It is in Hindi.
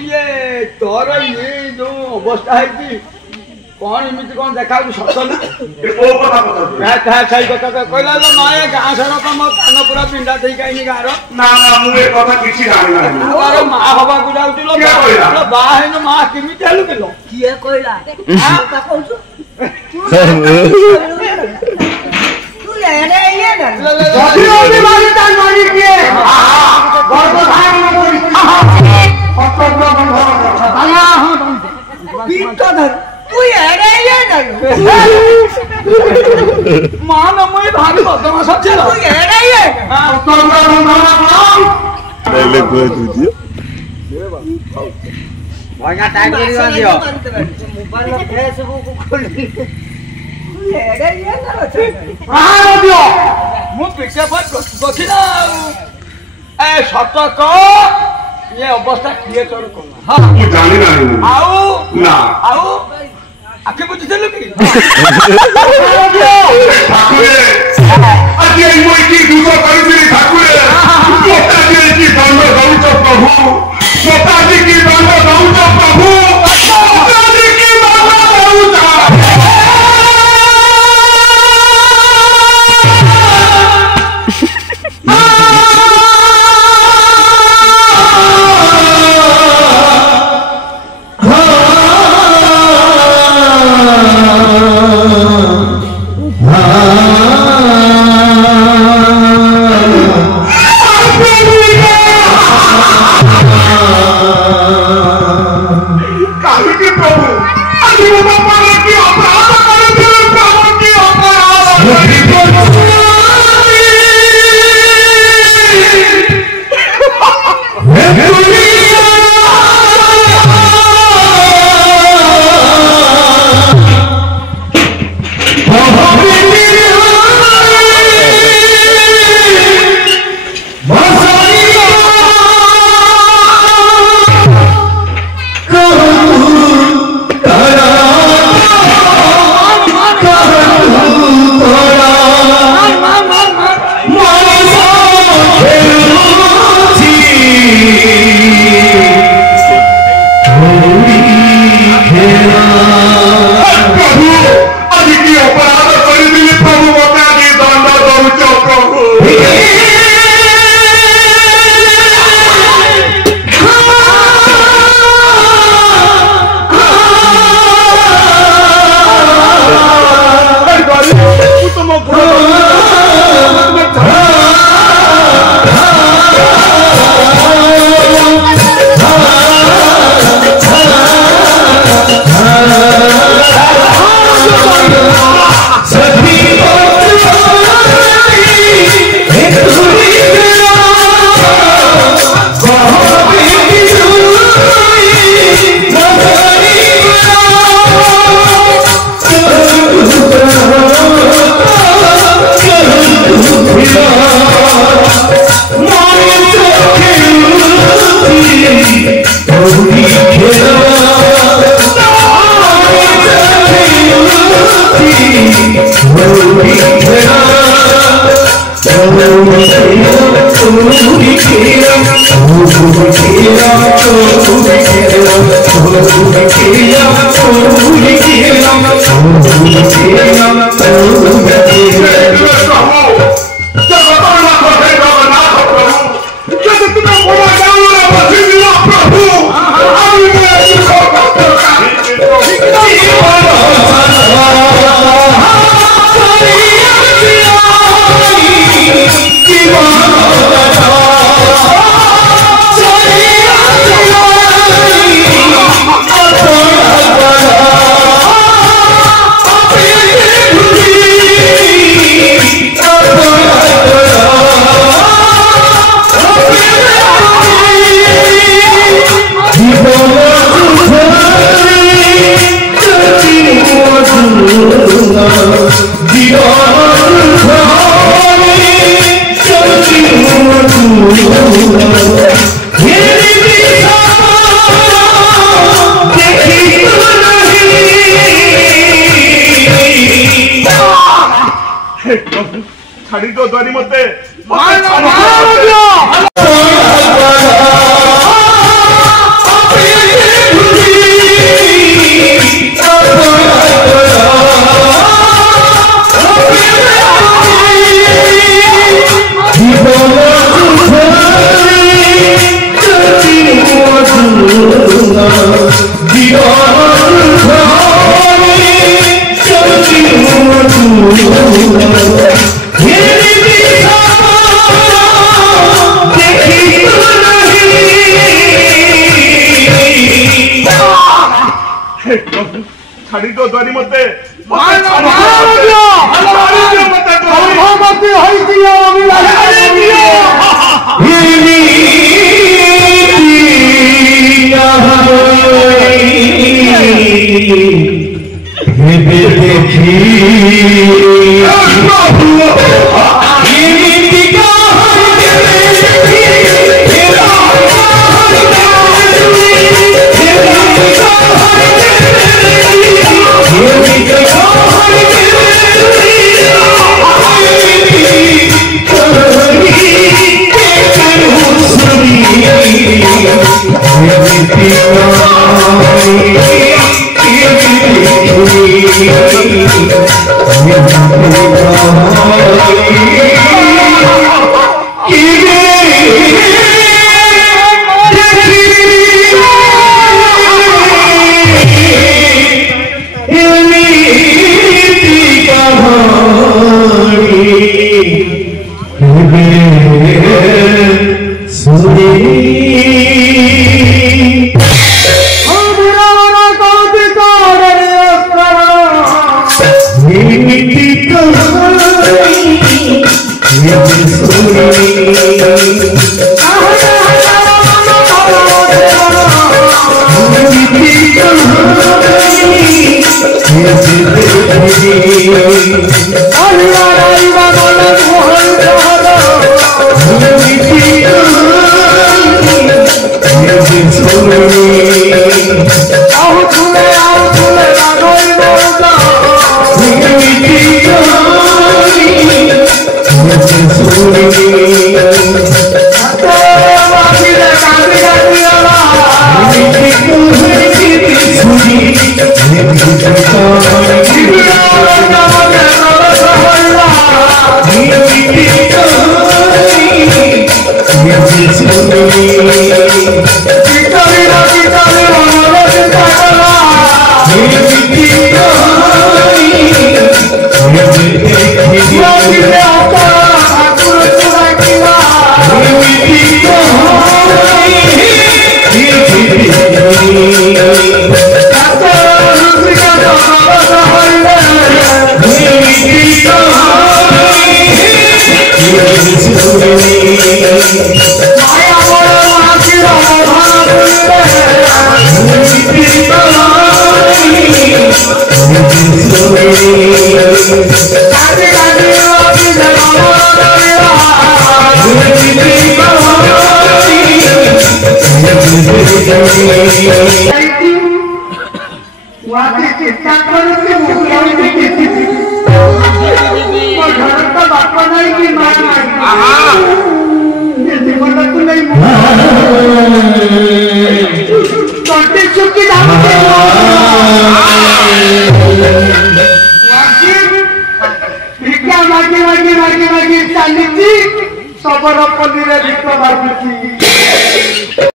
ये तोर ये जो अवस्था है कौन एमती कौन देखा सत ना सही कथा कहला माँ गाँ सारा तो मो कान पूरा पिंडा थी कहीं गाँव माँ हवा को जाऊँ बाहर माँ केमी हेलु किलो किए कहला मां न मुई भारी बदमाश छ तू ये नहीं है पहले कोई तुझे भैया टाइम करियो दियो मोबाइल में फेसबुक खोल ये नहीं है ना हां दियो मु पिके पर बखिना ए सतक ये अवस्था किए तोर को हां मु जानि ना आउ ना आउ आके बुझिलु कि ठाकुरे आज ये मोई की दूसरा परिचय ठाकुरे सोता जी की दंड दउच प्रभु सोता जी की दंड दउच प्रभु सोता जी की दंड दउच छाड़ी दो द्वारी मते छाड़ी दो द्वारी मते सबର ପଲ୍ଲୀରେ ଭିକ ମାଗୁଛି।